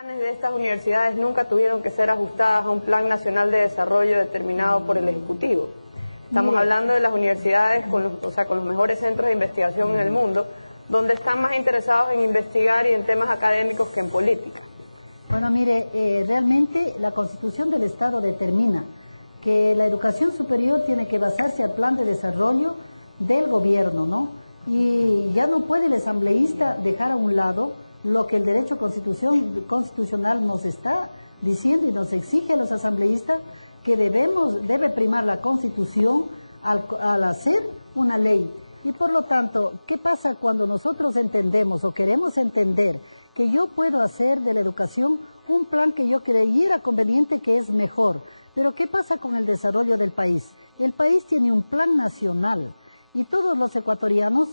Planes de estas universidades nunca tuvieron que ser ajustadas a un plan nacional de desarrollo determinado por el Ejecutivo. Estamos hablando de las universidades con los mejores centros de investigación en el mundo, donde están más interesados en investigar y en temas académicos que en política. Bueno, mire, realmente la Constitución del Estado determina que la educación superior tiene que basarse al plan de desarrollo del gobierno, ¿no? Y ya no puede el asambleísta dejar a un lado lo que el derecho constitucional nos está diciendo y nos exige a los asambleístas, que debe primar la Constitución al hacer una ley. Y por lo tanto, ¿qué pasa cuando nosotros entendemos o queremos entender que yo puedo hacer de la educación un plan que yo creyera conveniente que es mejor? Pero ¿qué pasa con el desarrollo del país? El país tiene un plan nacional y todos los ecuatorianos,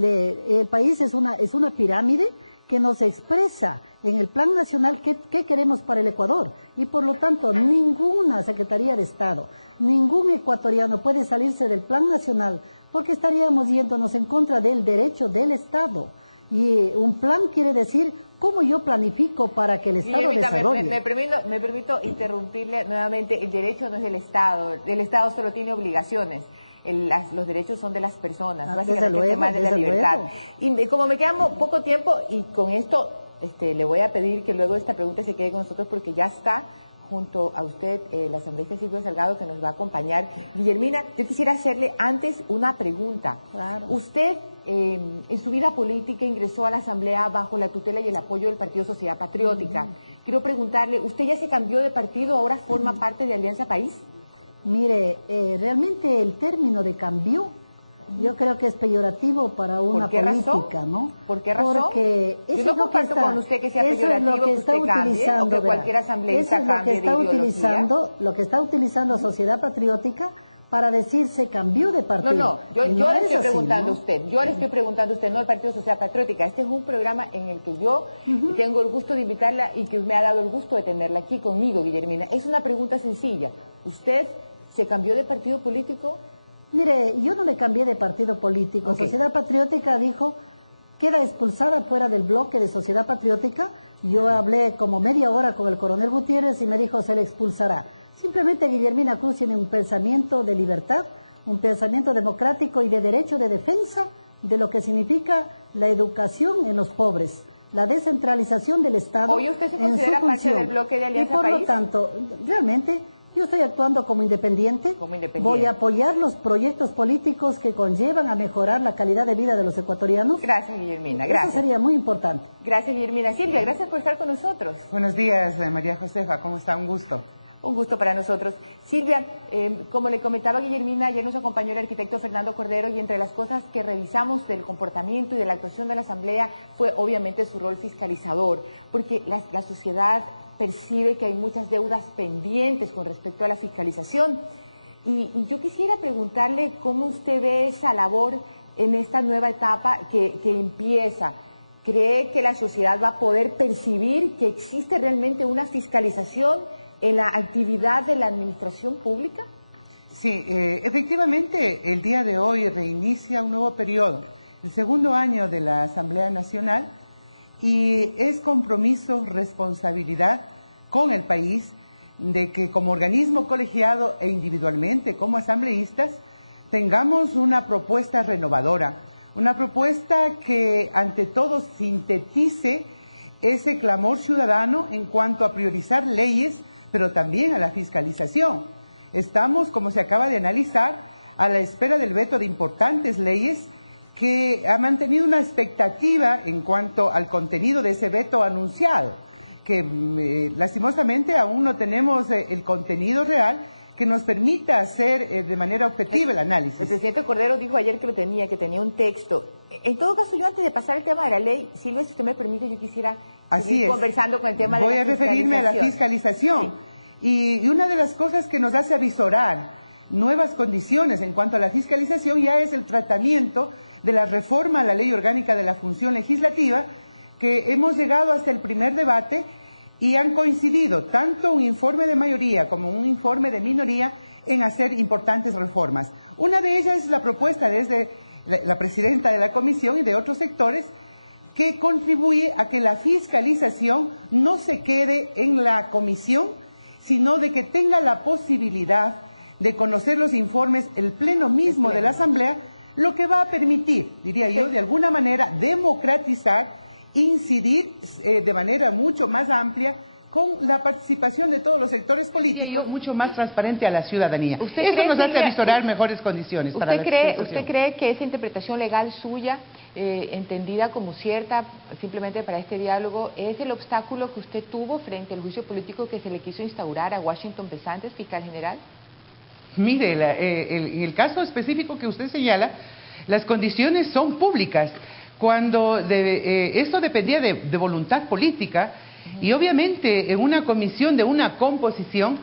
el país es una pirámide que nos expresa en el plan nacional qué queremos para el Ecuador. Y por lo tanto, ninguna Secretaría de Estado, ningún ecuatoriano puede salirse del plan nacional, porque estaríamos yéndonos en contra del derecho del Estado. Y un plan quiere decir cómo yo planifico para que el Estado desarrolle. Me permito interrumpirle nuevamente. El derecho no es del Estado solo tiene obligaciones. Los derechos son de las personas, básicamente el tema de la libertad. Y como me queda poco tiempo, y con esto le voy a pedir que luego esta pregunta se quede con nosotros, porque ya está junto a usted la asambleísta Silvia Salgado, que nos va a acompañar. Guillermina, yo quisiera hacerle antes una pregunta. Claro. Usted en su vida política ingresó a la asamblea bajo la tutela y el apoyo del Partido Sociedad Patriótica. Quiero preguntarle, ¿usted ya se cambió de partido, ahora forma parte de Alianza País? Mire, realmente el término de cambio, yo creo que es peyorativo para una política, ¿no? ¿Por qué razón? Porque yo no comparto con usted que sea peyorativo que usted cambie, o que cualquier asambleísta cambie de ideología. Lo que está utilizando Sociedad Patriótica para decir se cambió de partido. No, yo le estoy preguntando a usted, yo le estoy preguntando a usted, no al Partido Sociedad Patriótica. Este es un programa en el que yo tengo el gusto de invitarla y que me ha dado el gusto de tenerla aquí conmigo, Guillermina. Es una pregunta sencilla. ¿Usted se cambió de partido político? Mire, yo no me cambié de partido político. Okay. Sociedad Patriótica dijo, queda expulsada fuera del bloque de Sociedad Patriótica. Yo hablé como media hora con el coronel Gutiérrez y me dijo, se le expulsará. Simplemente Guillermina Cruz tiene un pensamiento de libertad, un pensamiento democrático y de derecho de defensa de lo que significa la educación en los pobres, la descentralización del Estado. ¿Hoy usted se considera parte del bloque de Alianza País? Y por lo tanto, realmente, yo estoy actuando como independiente. Voy a apoyar los proyectos políticos que conllevan a mejorar la calidad de vida de los ecuatorianos. Gracias, Guillermina. Gracias. Eso sería muy importante. Gracias, Guillermina. Silvia, gracias por estar con nosotros. Buenos días, María Josefa. ¿Cómo está? Un gusto. Un gusto para nosotros. Silvia, como le comentaba Guillermina, ayer nos acompañó el arquitecto Fernando Cordero, y entre las cosas que revisamos del comportamiento y de la actuación de la Asamblea fue obviamente su rol fiscalizador, porque la sociedad percibe que hay muchas deudas pendientes con respecto a la fiscalización. Y yo quisiera preguntarle cómo usted ve esa labor en esta nueva etapa que empieza. ¿Cree que la sociedad va a poder percibir que existe realmente una fiscalización en la actividad de la administración pública? Sí, efectivamente, el día de hoy reinicia un nuevo periodo, el segundo año de la Asamblea Nacional, y es compromiso, responsabilidad con el país de que como organismo colegiado e individualmente como asambleístas tengamos una propuesta renovadora, una propuesta que ante todo sintetice ese clamor ciudadano en cuanto a priorizar leyes, pero también a la fiscalización. Estamos, como se acaba de analizar, a la espera del veto de importantes leyes que ha mantenido una expectativa en cuanto al contenido de ese veto anunciado, que lastimosamente aún no tenemos el contenido real que nos permita hacer de manera objetiva el análisis. El presidente Cordero dijo ayer que que tenía un texto. En todo caso, yo antes de pasar el tema de la ley, Silvia, si usted me permite, yo quisiera seguir conversando con el tema de la fiscalización. Voy a referirme a la fiscalización. Sí. Y una de las cosas que nos hace avisorar nuevas condiciones en cuanto a la fiscalización ya es el tratamiento de la reforma a la Ley Orgánica de la Función Legislativa, que hemos llegado hasta el primer debate y han coincidido tanto un informe de mayoría como un informe de minoría en hacer importantes reformas. Una de ellas es la propuesta desde la presidenta de la comisión y de otros sectores que contribuye a que la fiscalización no se quede en la comisión, sino de que tenga la posibilidad de conocer los informes el pleno mismo de la Asamblea, lo que va a permitir, diría yo, de alguna manera democratizar, incidir de manera mucho más amplia con la participación de todos los sectores políticos, mucho más transparente a la ciudadanía. Eso nos hace visorar mejores condiciones para la fiscalización. ¿Usted cree que esa interpretación legal suya, entendida como cierta simplemente para este diálogo, es el obstáculo que usted tuvo frente al juicio político que se le quiso instaurar a Washington Pesantes, fiscal general? Mire, en el caso específico que usted señala, las condiciones son públicas. Cuando esto dependía de voluntad política, y obviamente en una comisión de una composición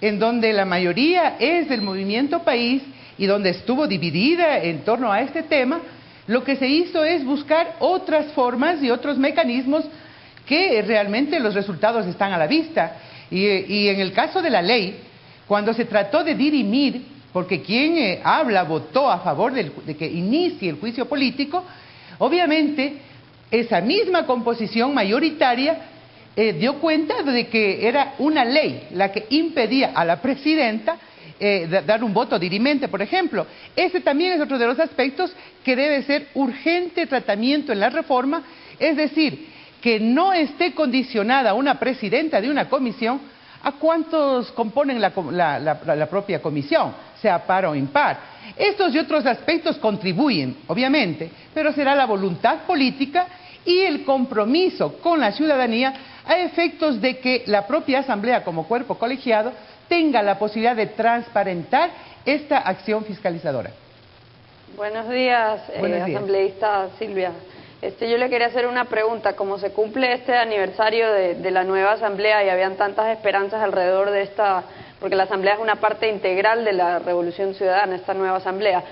en donde la mayoría es del Movimiento País y donde estuvo dividida en torno a este tema, lo que se hizo es buscar otras formas y otros mecanismos que realmente los resultados están a la vista. Y en el caso de la ley, cuando se trató de dirimir, porque quien votó a favor de que inicie el juicio político, obviamente esa misma composición mayoritaria dio cuenta de que era una ley la que impedía a la presidenta dar un voto dirimente, por ejemplo. Ese también es otro de los aspectos que debe ser urgente tratamiento en la reforma, es decir, que no esté condicionada una presidenta de una comisión a cuántos componen la propia comisión, sea par o impar. Estos y otros aspectos contribuyen, obviamente, pero será la voluntad política y el compromiso con la ciudadanía a efectos de que la propia Asamblea como cuerpo colegiado tenga la posibilidad de transparentar esta acción fiscalizadora. Buenos días, asambleísta Silvia. Yo le quería hacer una pregunta. Como se cumple este aniversario de la nueva Asamblea y habían tantas esperanzas alrededor de esta, porque la Asamblea es una parte integral de la Revolución Ciudadana, esta nueva Asamblea,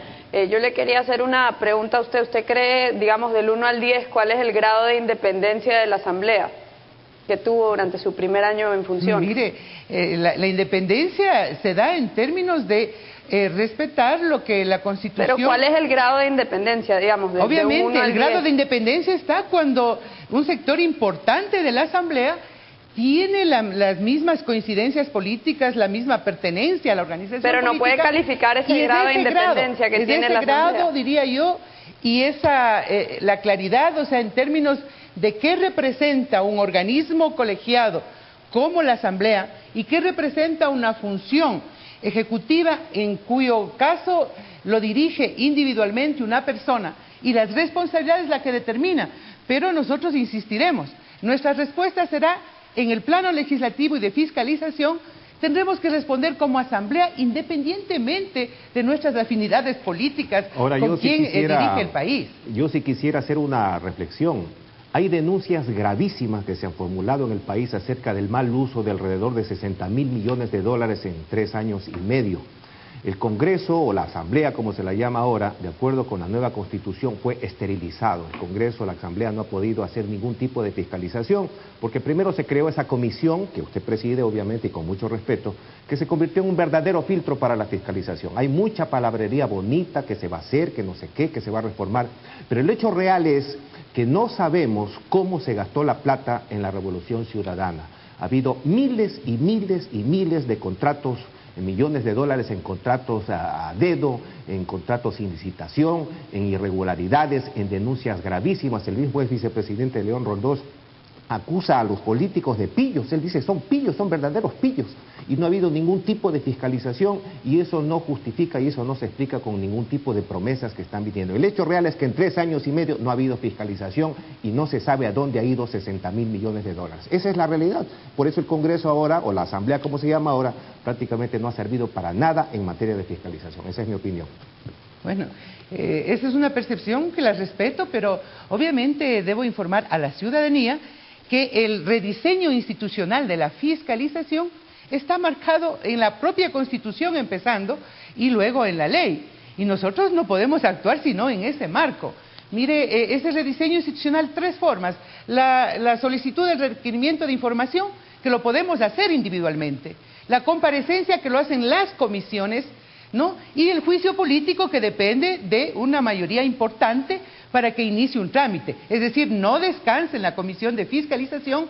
yo le quería hacer una pregunta a usted. ¿Usted cree, digamos, del 1 al 10, cuál es el grado de independencia de la Asamblea que tuvo durante su primer año en función? Mire, la independencia se da en términos de respetar lo que la Constitución... Pero ¿cuál es el grado de independencia, digamos? Obviamente, el grado de independencia está cuando un sector importante de la Asamblea tiene las mismas coincidencias políticas, la misma pertenencia a la organización política. Pero no puede calificar ese grado de independencia que tiene la Asamblea. Ese grado, diría yo, y la claridad, o sea, en términos de qué representa un organismo colegiado como la Asamblea y qué representa una función ejecutiva en cuyo caso lo dirige individualmente una persona y las responsabilidades la que determina, pero nosotros insistiremos. Nuestra respuesta será en el plano legislativo y de fiscalización. Tendremos que responder como Asamblea independientemente de nuestras afinidades políticas. Ahora, con quien dirige el país. Yo sí quisiera hacer una reflexión. Hay denuncias gravísimas que se han formulado en el país acerca del mal uso de alrededor de 60.000 millones de dólares en 3 años y medio. El Congreso, o la Asamblea como se la llama ahora, de acuerdo con la nueva Constitución, fue esterilizado. El Congreso, la Asamblea no ha podido hacer ningún tipo de fiscalización, porque primero se creó esa comisión, que usted preside obviamente y con mucho respeto, que se convirtió en un verdadero filtro para la fiscalización. Hay mucha palabrería bonita que se va a hacer, que no sé qué, que se va a reformar, pero el hecho real es que no sabemos cómo se gastó la plata en la Revolución Ciudadana. Ha habido miles y miles y miles de contratos, millones de dólares en contratos a dedo, en contratos sin licitación, en irregularidades, en denuncias gravísimas. El mismo ex vicepresidente León Roldós acusa a los políticos de pillos. Él dice, son pillos, son verdaderos pillos. Y no ha habido ningún tipo de fiscalización y eso no justifica y eso no se explica con ningún tipo de promesas que están viniendo. El hecho real es que en 3 años y medio no ha habido fiscalización y no se sabe a dónde ha ido 60.000 millones de dólares. Esa es la realidad. Por eso el Congreso ahora, o la Asamblea como se llama ahora, prácticamente no ha servido para nada en materia de fiscalización. Esa es mi opinión. Bueno, esa es una percepción que la respeto, pero obviamente debo informar a la ciudadanía que el rediseño institucional de la fiscalización está marcado en la propia Constitución empezando y luego en la ley. Y nosotros no podemos actuar sino en ese marco. Mire, ese rediseño institucional, 3 formas. La solicitud del requerimiento de información, que lo podemos hacer individualmente. La comparecencia, que lo hacen las comisiones ¿no? Y el juicio político que depende de una mayoría importante para que inicie un trámite. Es decir, no descanse en la Comisión de Fiscalización.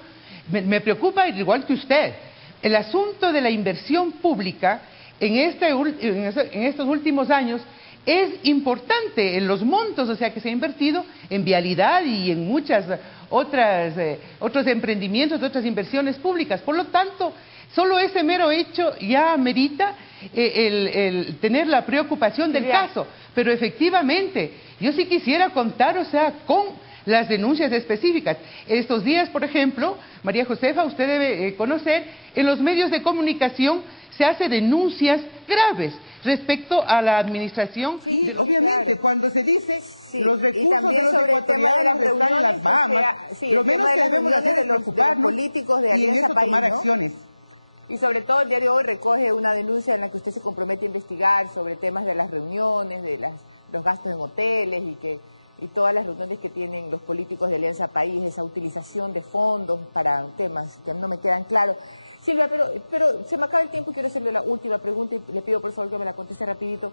Me preocupa, igual que usted, el asunto de la inversión pública en estos últimos años es importante en los montos, o sea, que se ha invertido en vialidad y en muchas otros emprendimientos, otras inversiones públicas. Por lo tanto, solo ese mero hecho ya amerita el tener la preocupación del caso. Pero efectivamente, yo sí quisiera contar, o sea, con las denuncias específicas. Estos días, por ejemplo, María Josefa, usted debe conocer, en los medios de comunicación se hace denuncias graves respecto a la administración. Sí, obviamente, claro. Cuando se dice los recursos de los ecuatorianos están en las Bahamas, lo menos que debemos hacer es preocuparnos políticos de y en eso país, tomar ¿no? acciones. Y sobre todo el día de hoy recoge una denuncia en la que usted se compromete a investigar sobre temas de las reuniones, de los gastos en hoteles y todas las reuniones que tienen los políticos de Alianza País, esa utilización de fondos para temas que no me quedan claros. Silvia, pero se me acaba el tiempo y quiero hacerle la última pregunta y le pido por favor que me la conteste rapidito.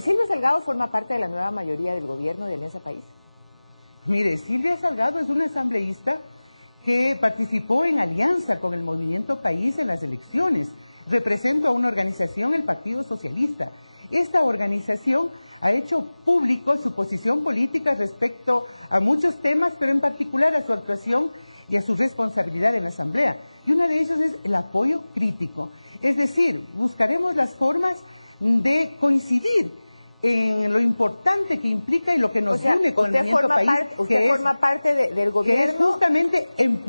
¿Silvia Salgado forma parte de la nueva mayoría del gobierno de Alianza País? Mire, Silvia Salgado es una asambleísta que participó en alianza con el Movimiento País en las elecciones. Represento a una organización, el Partido Socialista. Esta organización ha hecho público su posición política respecto a muchos temas, pero en particular a su actuación y a su responsabilidad en la Asamblea. Y una de ellas es el apoyo crítico. Es decir, buscaremos las formas de coincidir en lo importante que implica y lo que nos une con el Movimiento País. Usted forma parte del gobierno. Que es justamente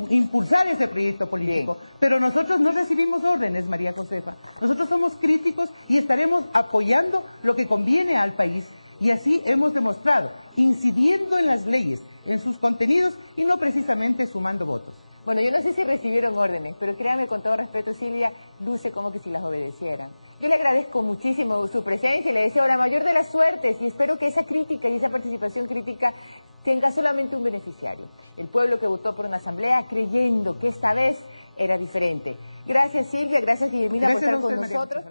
impulsar ese proyecto político. Bien. Pero nosotros no recibimos órdenes, María Josefa. Nosotros somos críticos y estaremos apoyando lo que conviene al país. Y así hemos demostrado, incidiendo en las leyes, en sus contenidos y no precisamente sumando votos. Bueno, yo no sé si recibieron órdenes, pero créame con todo respeto, Silvia, luce como que si las obedecieran. Yo le agradezco muchísimo su presencia y le deseo la mayor de las suertes y espero que esa crítica y esa participación crítica tenga solamente un beneficiario. El pueblo que votó por una asamblea creyendo que esta vez era diferente. Gracias, Silvia, gracias, Guillermina, por estar con nosotros.